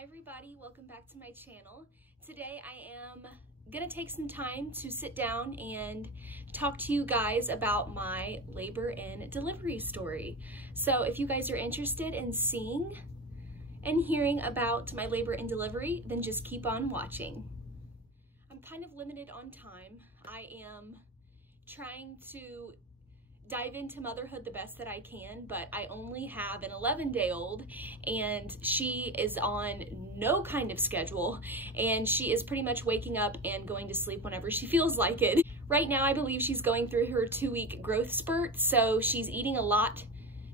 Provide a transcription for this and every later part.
Hi everybody, welcome back to my channel. Today I am gonna take some time to sit down and talk to you guys about my labor and delivery story. So if you guys are interested in seeing and hearing about my labor and delivery, then just keep on watching. I'm kind of limited on time. I am trying to dive into motherhood the best that I can, but I only have an 11-day-old and she is on no kind of schedule and she is pretty much waking up and going to sleep whenever she feels like it. Right now I believe she's going through her 2-week growth spurt, so she's eating a lot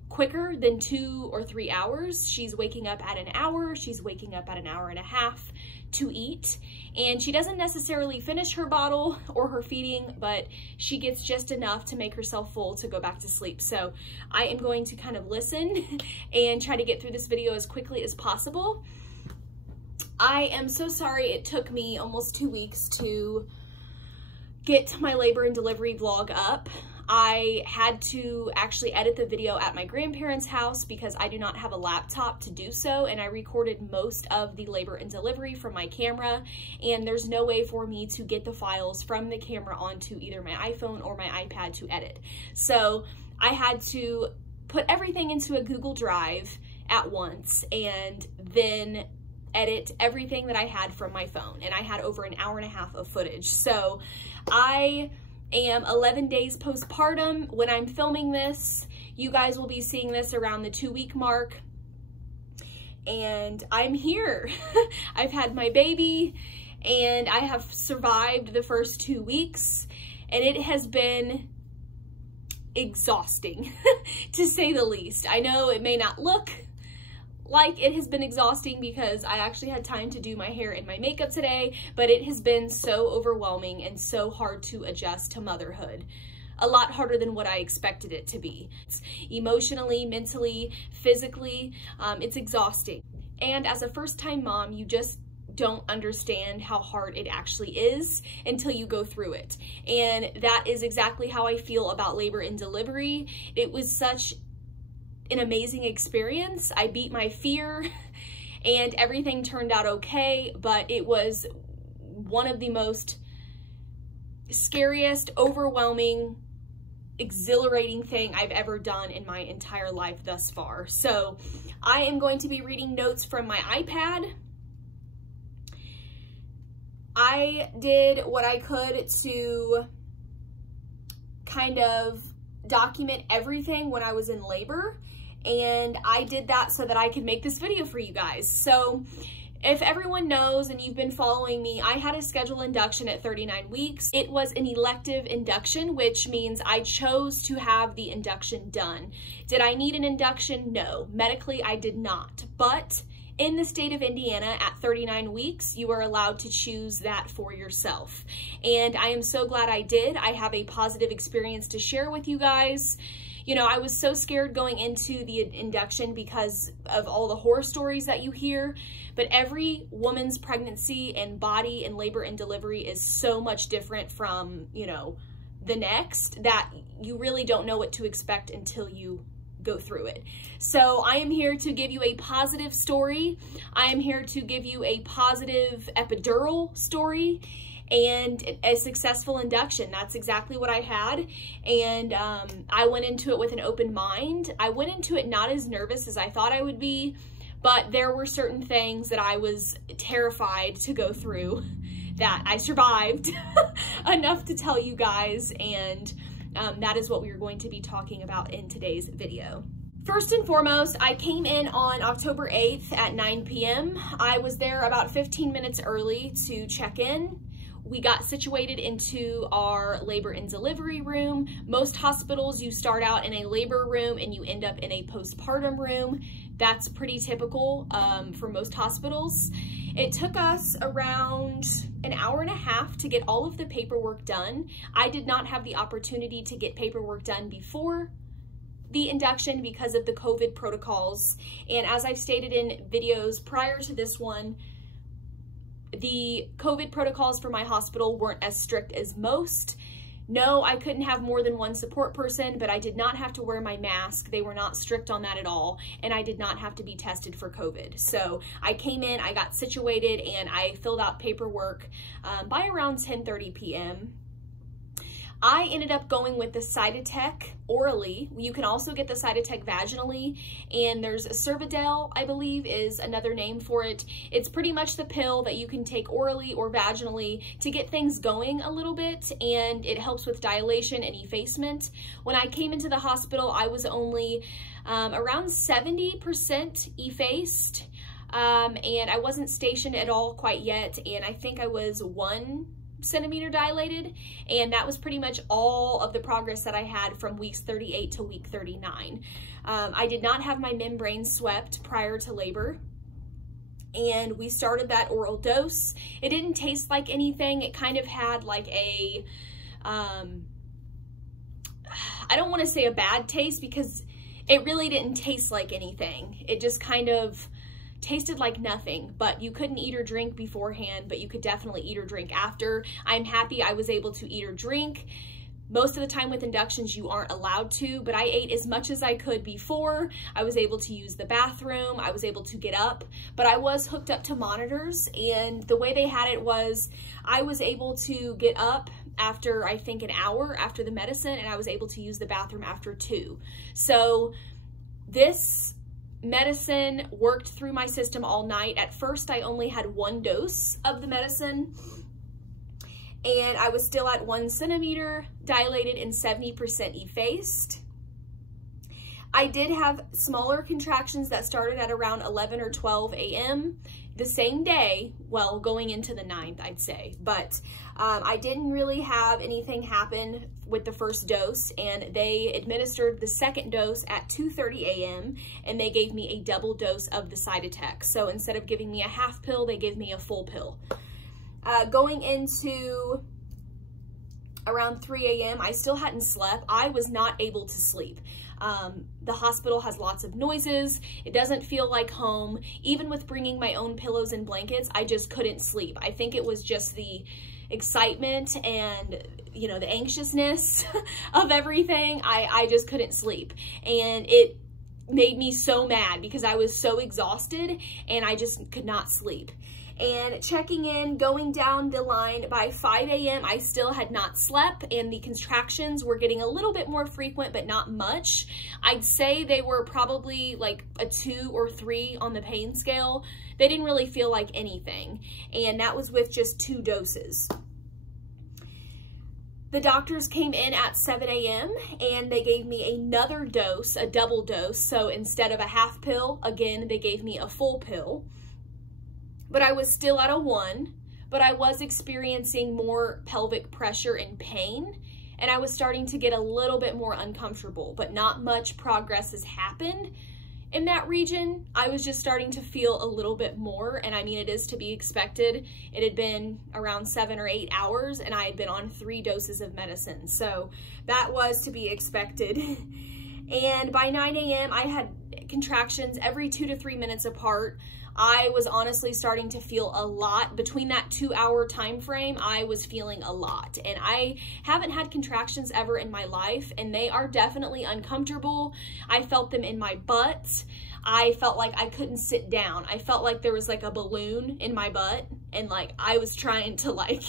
quicker than 2 or 3 hours. She's waking up at an hour, she's waking up at an hour and a half to eat, and she doesn't necessarily finish her bottle or her feeding, but she gets just enough to make herself full to go back to sleep. So I am going to kind of listen and try to get through this video as quickly as possible. I am so sorry it took me almost 2 weeks to get my labor and delivery vlog up. I had to actually edit the video at my grandparents' house because I do not have a laptop to do so, and I recorded most of the labor and delivery from my camera, and there's no way for me to get the files from the camera onto either my iPhone or my iPad to edit. So I had to put everything into a Google Drive at once and then edit everything that I had from my phone, and I had over an hour and a half of footage. So I am 11 days postpartum when I'm filming this. You guys will be seeing this around the 2-week mark, and I'm here. I've had my baby and I have survived the first 2 weeks, and it has been exhausting to say the least. I know it may not look like it has been exhausting because I actually had time to do my hair and my makeup today, but it has been so overwhelming and so hard to adjust to motherhood. A lot harder than what I expected it to be. It's emotionally, mentally, physically, it's exhausting. And as a first-time mom, you just don't understand how hard it actually is until you go through it. And that is exactly how I feel about labor and delivery. It was such an amazing experience. I beat my fear and everything turned out okay, but it was one of the most scariest, overwhelming, exhilarating thing I've ever done in my entire life thus far. So I am going to be reading notes from my iPad. I did what I could to kind of document everything when I was in labor, and I did that so that I could make this video for you guys. So if everyone knows and you've been following me, I had a scheduled induction at 39 weeks. It was an elective induction, which means I chose to have the induction done. Did I need an induction? No. Medically, I did not. But in the state of Indiana, at 39 weeks, you are allowed to choose that for yourself. And I am so glad I did. I have a positive experience to share with you guys. You know, I was so scared going into the induction because of all the horror stories that you hear, but every woman's pregnancy and body and labor and delivery is so much different from, you know, the next that you really don't know what to expect until you go through it. So I am here to give you a positive story. I am here to give you a positive epidural story and a successful induction. That's exactly what I had. And I went into it with an open mind. I went into it not as nervous as I thought I would be, but there were certain things that I was terrified to go through that I survived enough to tell you guys, and that is what we are going to be talking about in today's video. First and foremost, I came in on October 8th at 9 p.m. I was there about 15 minutes early to check in. We got situated into our labor and delivery room. Most hospitals, you start out in a labor room and you end up in a postpartum room. That's pretty typical for most hospitals. It took us around an hour and a half to get all of the paperwork done. I did not have the opportunity to get paperwork done before the induction because of the COVID protocols. And as I've stated in videos prior to this one, the COVID protocols for my hospital weren't as strict as most. No, I couldn't have more than one support person, but I did not have to wear my mask. They were not strict on that at all, and I did not have to be tested for COVID. So I came in, I got situated, and I filled out paperwork by around 10:30 p.m. I ended up going with the Cytotec orally. You can also get the Cytotec vaginally, and there's a Cervidil, I believe, is another name for it. It's pretty much the pill that you can take orally or vaginally to get things going a little bit, and it helps with dilation and effacement. When I came into the hospital, I was only around 70% effaced, and I wasn't stationed at all quite yet, and I think I was 1 centimeter dilated, and that was pretty much all of the progress that I had from weeks 38 to week 39. I did not have my membrane swept prior to labor, and we started that oral dose. It didn't taste like anything. It kind of had like a, I don't want to say a bad taste, because it really didn't taste like anything. It just kind of tasted like nothing, but you couldn't eat or drink beforehand, but you could definitely eat or drink after. I'm happy I was able to eat or drink. Most of the time with inductions, you aren't allowed to, but I ate as much as I could before. I was able to use the bathroom. I was able to get up, but I was hooked up to monitors, and the way they had it was I was able to get up after, I think, an hour after the medicine, and I was able to use the bathroom after 2. So this medicine worked through my system all night. At first, I only had 1 dose of the medicine, and I was still at 1 centimeter dilated and 70% effaced. I did have smaller contractions that started at around 11 or 12 a.m. the same day, well, going into the 9th, I'd say, but I didn't really have anything happen with the first dose, and they administered the second dose at 2:30 a.m. and they gave me a double dose of the Cytotec. So instead of giving me a half pill, they gave me a full pill. Going into around 3 a.m., I still hadn't slept. I was not able to sleep. The hospital has lots of noises. It doesn't feel like home. Even with bringing my own pillows and blankets, I just couldn't sleep. I think it was just the excitement and, you know, the anxiousness of everything. I just couldn't sleep. And it made me so mad because I was so exhausted and I just could not sleep. And checking in, going down the line, by 5 a.m. I still had not slept, and the contractions were getting a little bit more frequent, but not much. I'd say they were probably like a 2 or 3 on the pain scale. They didn't really feel like anything, and that was with just 2 doses. The doctors came in at 7 a.m. and they gave me another dose, a double dose. So instead of a half pill, again, they gave me a full pill. But I was still at a 1, but I was experiencing more pelvic pressure and pain, and I was starting to get a little bit more uncomfortable, but not much progress has happened in that region. I was just starting to feel a little bit more, and I mean, it is to be expected. It had been around 7 or 8 hours, and I had been on 3 doses of medicine, so that was to be expected. And by 9 a.m., I had contractions every 2 to 3 minutes apart. I was honestly starting to feel a lot. Between that 2-hour time frame, I was feeling a lot. And I haven't had contractions ever in my life, and they are definitely uncomfortable. I felt them in my butt. I felt like I couldn't sit down. I felt like there was like a balloon in my butt, and like I was trying to like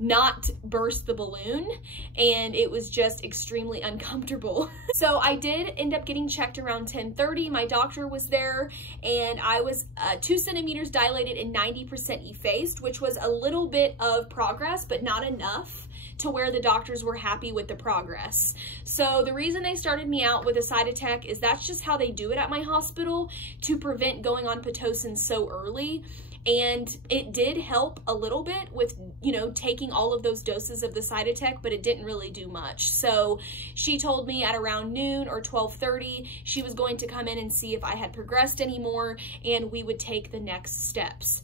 not burst the balloon, and it was just extremely uncomfortable. So I did end up getting checked around 10:30. My doctor was there, and I was 2 centimeters dilated and 90% effaced, which was a little bit of progress, but not enough to where the doctors were happy with the progress. So the reason they started me out with a Cytotec is that's just how they do it at my hospital to prevent going on Pitocin so early. And it did help a little bit with, you know, taking all of those doses of the Cytotec, but it didn't really do much. So she told me at around noon or 12:30, she was going to come in and see if I had progressed anymore, and we would take the next steps.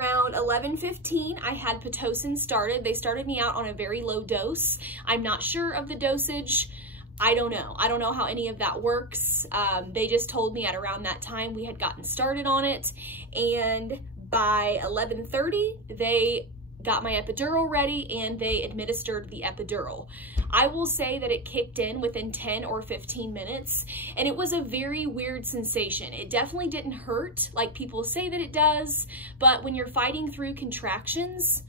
Around 11:15, I had Pitocin started. They started me out on a very low dose. I'm not sure of the dosage. I don't know. I don't know how any of that works. They just told me at around that time we had gotten started on it. And by 11:30, they got my epidural ready and they administered the epidural. I will say that it kicked in within 10 or 15 minutes, and it was a very weird sensation. It definitely didn't hurt like people say that it does, but when you're fighting through contractions,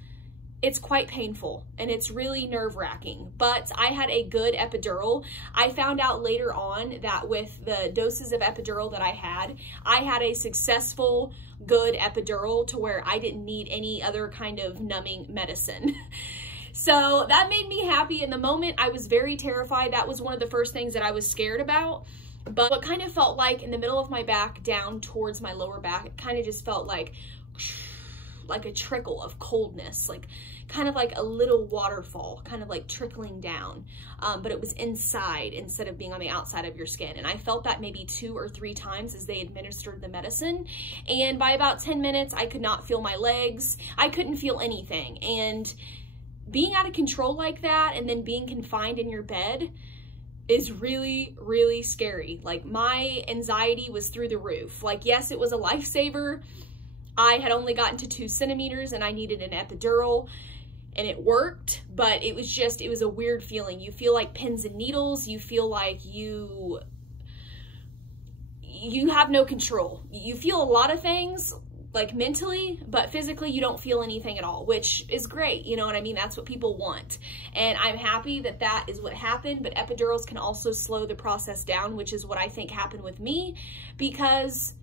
it's quite painful and it's really nerve-wracking. But I had a good epidural. I found out later on that with the doses of epidural that I had a successful, good epidural to where I didn't need any other kind of numbing medicine. So that made me happy. In the moment, I was very terrified. That was one of the first things that I was scared about. But what kind of felt like in the middle of my back down towards my lower back, it kind of just felt like a trickle of coldness, like kind of like a little waterfall, kind of like trickling down. But it was inside instead of being on the outside of your skin. And I felt that maybe 2 or 3 times as they administered the medicine. And by about 10 minutes, I could not feel my legs. I couldn't feel anything. And being out of control like that and then being confined in your bed is really, really scary. Like, my anxiety was through the roof. Like, yes, it was a lifesaver. I had only gotten to 2 centimeters and I needed an epidural, and it worked, but it was a weird feeling. You feel like pins and needles. You feel like you have no control. You feel a lot of things, like mentally, but physically you don't feel anything at all, which is great. You know what I mean? That's what people want. And I'm happy that that is what happened, but epidurals can also slow the process down, which is what I think happened with me, because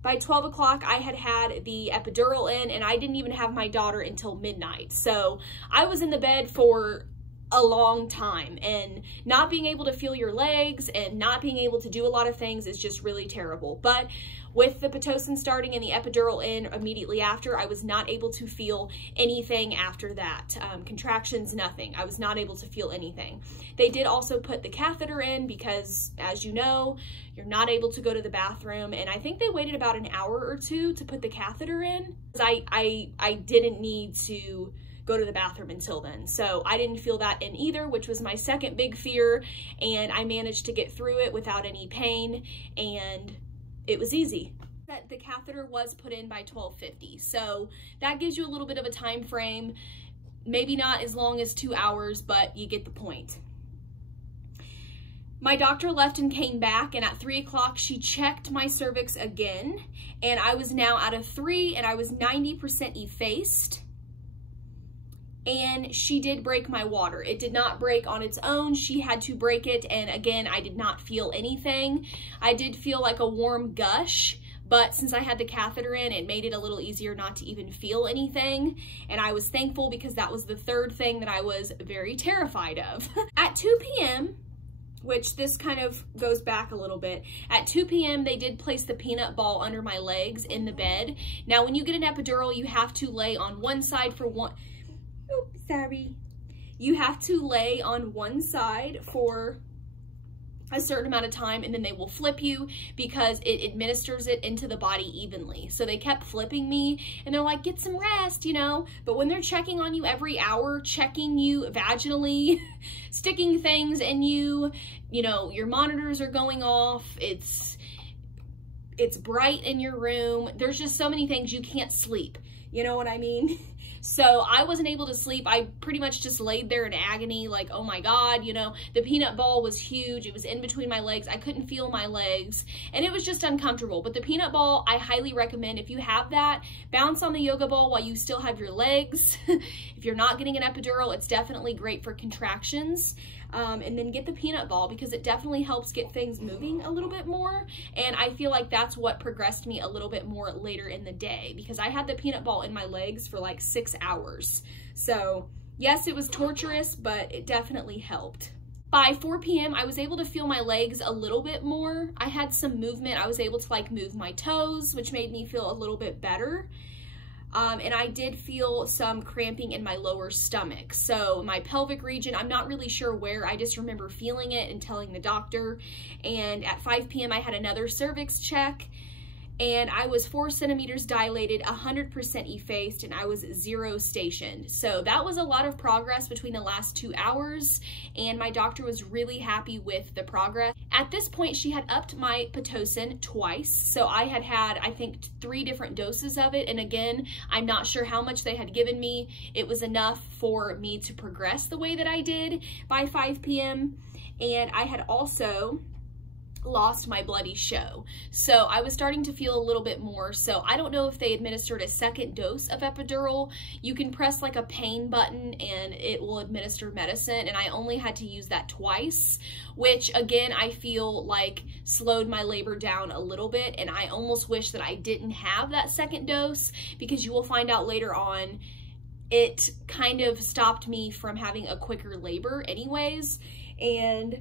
by 12 o'clock, I had the epidural in, and I didn't even have my daughter until midnight. So I was in the bed for a long time, and not being able to feel your legs and not being able to do a lot of things is just really terrible. But with the Pitocin starting and the epidural in immediately after, I was not able to feel anything after that. Contractions, nothing. I was not able to feel anything. They did also put the catheter in because, as you know, you're not able to go to the bathroom, and I think they waited about an hour or 2 to put the catheter in. I didn't need to go to the bathroom until then. So I didn't feel that in either, which was my second big fear, and I managed to get through it without any pain, and it was easy. That the catheter was put in by 12:50, so that gives you a little bit of a time frame, maybe not as long as 2 hours, but you get the point. My doctor left and came back, and at 3 o'clock she checked my cervix again, and I was now out of 3, and I was 90% effaced. And she did break my water. It did not break on its own. She had to break it, and again, I did not feel anything. I did feel like a warm gush, but since I had the catheter in, it made it a little easier not to even feel anything, and I was thankful because that was the third thing that I was very terrified of. At 2 p.m., which this kind of goes back a little bit. At 2 p.m., they did place the peanut ball under my legs in the bed. Now, when you get an epidural, you have to lay on one side for one... Oops, sorry. You have to lay on one side for a certain amount of time, and then they will flip you because it administers it into the body evenly. So they kept flipping me, and they're like, get some rest, you know? But when they're checking on you every hour, checking you vaginally, sticking things in you, you know, your monitors are going off, it's bright in your room. There's just so many things, you can't sleep. You know what I mean? So I wasn't able to sleep. I pretty much just laid there in agony, like, oh my God, you know, the peanut ball was huge. It was in between my legs. I couldn't feel my legs, and it was just uncomfortable. But the peanut ball, I highly recommend. If you have that, bounce on the yoga ball while you still have your legs. If you're not getting an epidural, it's definitely great for contractions. And then get the peanut ball because it definitely helps get things moving a little bit more. And I feel like that's what progressed me a little bit more later in the day, because I had the peanut ball in my legs for like 6 hours. So yes, it was torturous, but it definitely helped. By 4 p.m., I was able to feel my legs a little bit more. I had some movement. I was able to like move my toes, which made me feel a little bit better. And I did feel some cramping in my lower stomach. So my pelvic region, I'm not really sure where, I just remember feeling it and telling the doctor. And at 5 p.m. I had another cervix check, and I was 4 centimeters dilated, 100% effaced, and I was 0 stationed. So that was a lot of progress between the last 2 hours, and my doctor was really happy with the progress. At this point, she had upped my Pitocin twice, so I had had, I think, 3 different doses of it, and again, I'm not sure how much they had given me. It was enough for me to progress the way that I did by 5 p.m., and I had also lost my bloody show. So I was starting to feel a little bit more. So I don't know if they administered a second dose of epidural. You can press like a pain button and it will administer medicine, and I only had to use that twice, which again, I feel like slowed my labor down a little bit, and I almost wish that I didn't have that second dose, because you will find out later on it kind of stopped me from having a quicker labor anyways, and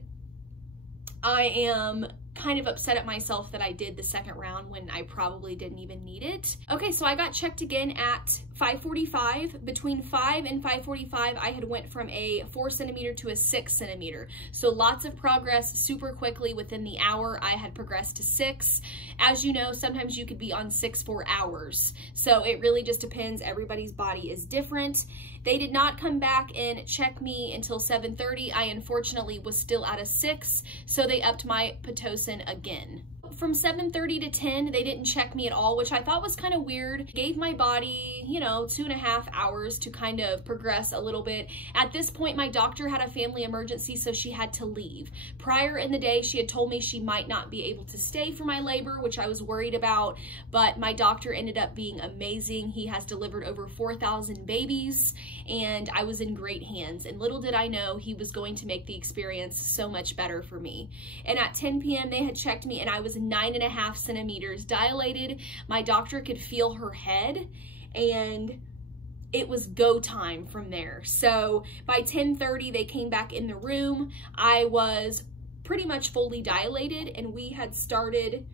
I am kind of upset at myself that I did the second round when I probably didn't even need it. Okay, so I got checked again at 5:45. Between 5 and 5:45, I had went from a 4 centimeter to a 6 centimeter. So lots of progress super quickly. Within the hour, I had progressed to 6. As you know, sometimes you could be on 6 for hours. So it really just depends. Everybody's body is different. They did not come back and check me until 7:30. I unfortunately was still at a 6, so they upped my Pitocin again. From 7:30 to 10, they didn't check me at all, which I thought was kind of weird. Gave my body, you know, 2.5 hours to kind of progress a little bit. At this point, my doctor had a family emergency, so she had to leave. Prior in the day, she had told me she might not be able to stay for my labor, which I was worried about, but my doctor ended up being amazing. He has delivered over 4,000 babies, and I was in great hands. And little did I know he was going to make the experience so much better for me. And at 10 p.m., they had checked me, and I was 9.5 centimeters dilated. My doctor could feel her head, and it was go time from there. So by 10:30, they came back in the room. I was pretty much fully dilated, and we had started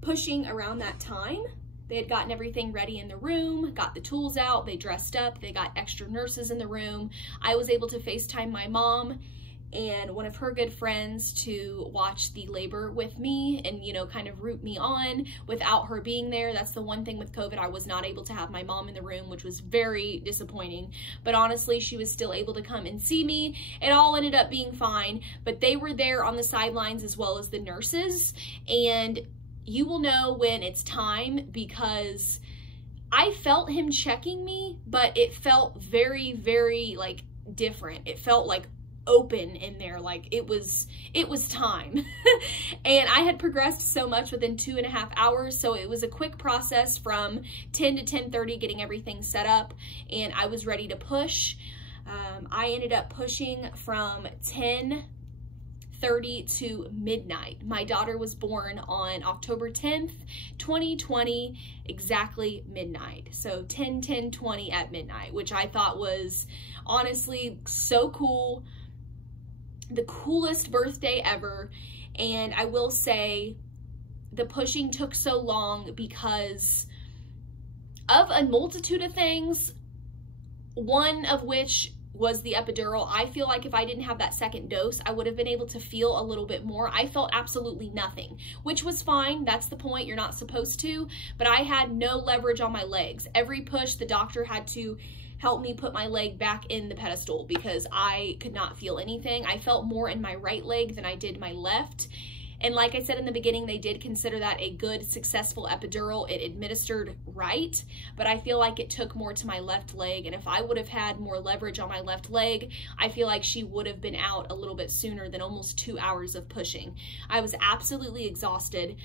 pushing around that time. They had gotten everything ready in the room, got the tools out, they dressed up, they got extra nurses in the room. I was able to FaceTime my mom and one of her good friends to watch the labor with me and, you know, kind of root me on without her being there. That's the one thing with COVID. I was not able to have my mom in the room, which was very disappointing. But honestly, she was still able to come and see me. It all ended up being fine, but they were there on the sidelines as well as the nurses. And you will know when it's time, because I felt him checking me, but it felt very, very like different. It felt like open in there, like it was time. And I had progressed so much within 2.5 hours, so it was a quick process from 10 to 10:30 getting everything set up, and I was ready to push. I ended up pushing from 10:30 to midnight. My daughter was born on October 10th, 2020, exactly midnight. So 10/10/20 at midnight, which I thought was honestly so cool. The coolest birthday ever. And I will say the pushing took so long because of a multitude of things, one of which was the epidural. I feel like if I didn't have that second dose, I would have been able to feel a little bit more. I felt absolutely nothing, which was fine. That's the point. You're not supposed to, but I had no leverage on my legs. Every push, the doctor had to help me put my leg back in the pedestal because I could not feel anything. I felt more in my right leg than I did my left. And like I said in the beginning, they did consider that a good, successful epidural. It administered right, but I feel like it took more to my left leg. And if I would have had more leverage on my left leg, I feel like she would have been out a little bit sooner than almost 2 hours of pushing. I was absolutely exhausted.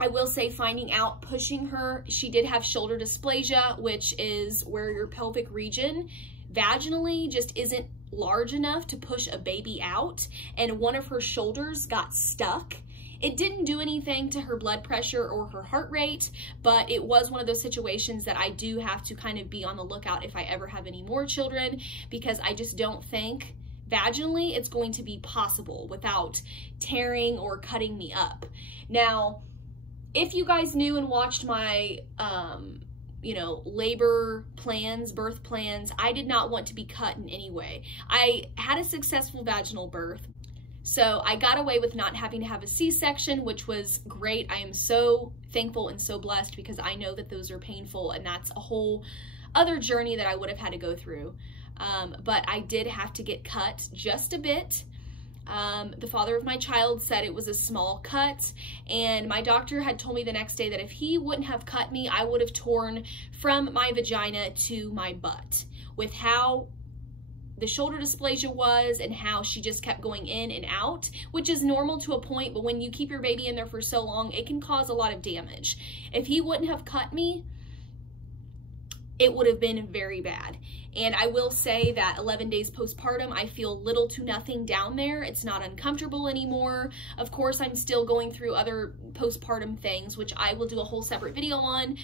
I will say, finding out pushing her, she did have shoulder dysplasia, which is where your pelvic region vaginally just isn't large enough to push a baby out, and one of her shoulders got stuck. It didn't do anything to her blood pressure or her heart rate, but it was one of those situations that I do have to kind of be on the lookout if I ever have any more children, because I just don't think vaginally it's going to be possible without tearing or cutting me up. Now, if you guys knew and watched my, you know, labor plans, birth plans, I did not want to be cut in any way. I had a successful vaginal birth. So I got away with not having to have a C-section, which was great. I am so thankful and so blessed because I know that those are painful, and that's a whole other journey that I would have had to go through. But I did have to get cut just a bit. The father of my child said it was a small cut, and my doctor had told me the next day that if he wouldn't have cut me, I would have torn from my vagina to my butt. With how the shoulder dysplasia was and how she just kept going in and out, which is normal to a point, but when you keep your baby in there for so long, it can cause a lot of damage. If he wouldn't have cut me, it would have been very bad. And I will say that 11 days postpartum, I feel little to nothing down there. It's not uncomfortable anymore. Of course, I'm still going through other postpartum things, which I will do a whole separate video on.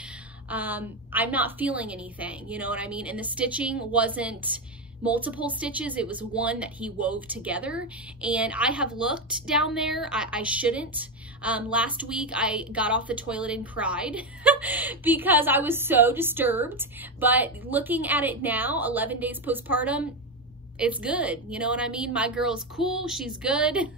I'm not feeling anything, you know what I mean? And the stitching wasn't multiple stitches, it was one that he wove together. And I have looked down there, I shouldn't. Last week I got off the toilet and cried because I was so disturbed. But looking at it now, 11 days postpartum, it's good. You know what I mean? My girl's cool, she's good.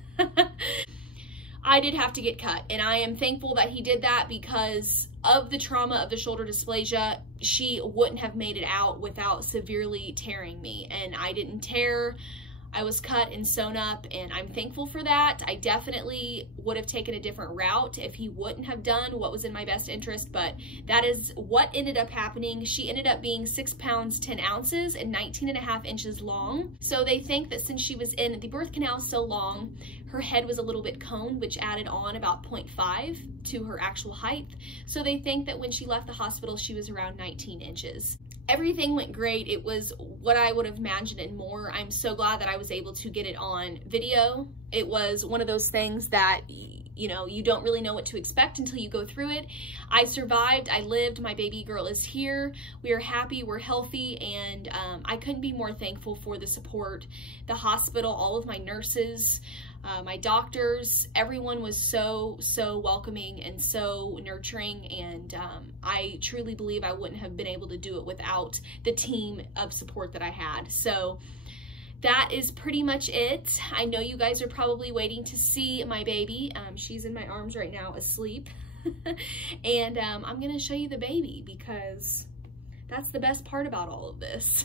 I did have to get cut, and I am thankful that he did that because of the trauma of the shoulder dysplasia. She wouldn't have made it out without severely tearing me, and I didn't tear. I was cut and sewn up, and I'm thankful for that. I definitely would have taken a different route if he wouldn't have done what was in my best interest, but that is what ended up happening. She ended up being 6 pounds, 10 ounces and 19.5 inches long. So they think that since she was in the birth canal so long, her head was a little bit coned, which added on about 0.5 to her actual height. So they think that when she left the hospital, she was around 19 inches. Everything went great. It was what I would have imagined and more. I'm so glad that I was able to get it on video. It was one of those things that, you know, you don't really know what to expect until you go through it. I survived, I lived, my baby girl is here. We are happy, we're healthy, and I couldn't be more thankful for the support. The hospital, all of my nurses, my doctors, everyone was so welcoming and so nurturing, and I truly believe I wouldn't have been able to do it without the team of support that I had. So that is pretty much it. I know you guys are probably waiting to see my baby. She's in my arms right now asleep. And I'm gonna show you the baby because that's the best part about all of this.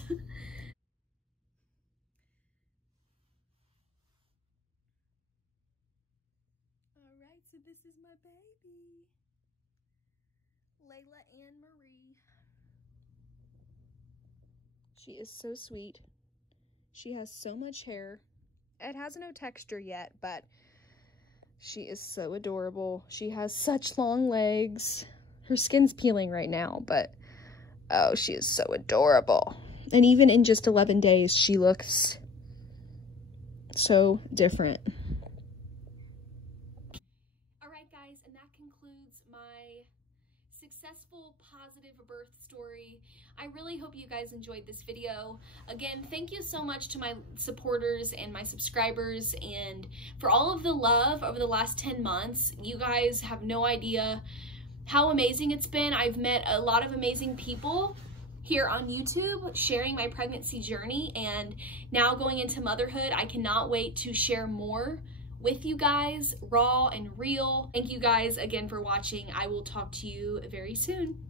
Alright, so this is my baby, Layla Ann Marie. She is so sweet. She has so much hair. It has no texture yet, but she is so adorable. She has such long legs. Her skin's peeling right now, but oh, she is so adorable. And even in just 11 days, she looks so different. All right, guys, and that concludes my successful, positive birth story. I really hope you guys enjoyed this video. Again, thank you so much to my supporters and my subscribers, and for all of the love over the last 10 months. You guys have no idea how amazing it's been. I've met a lot of amazing people here on YouTube sharing my pregnancy journey, and now going into motherhood, I cannot wait to share more with you guys, raw and real. Thank you guys again for watching. I will talk to you very soon.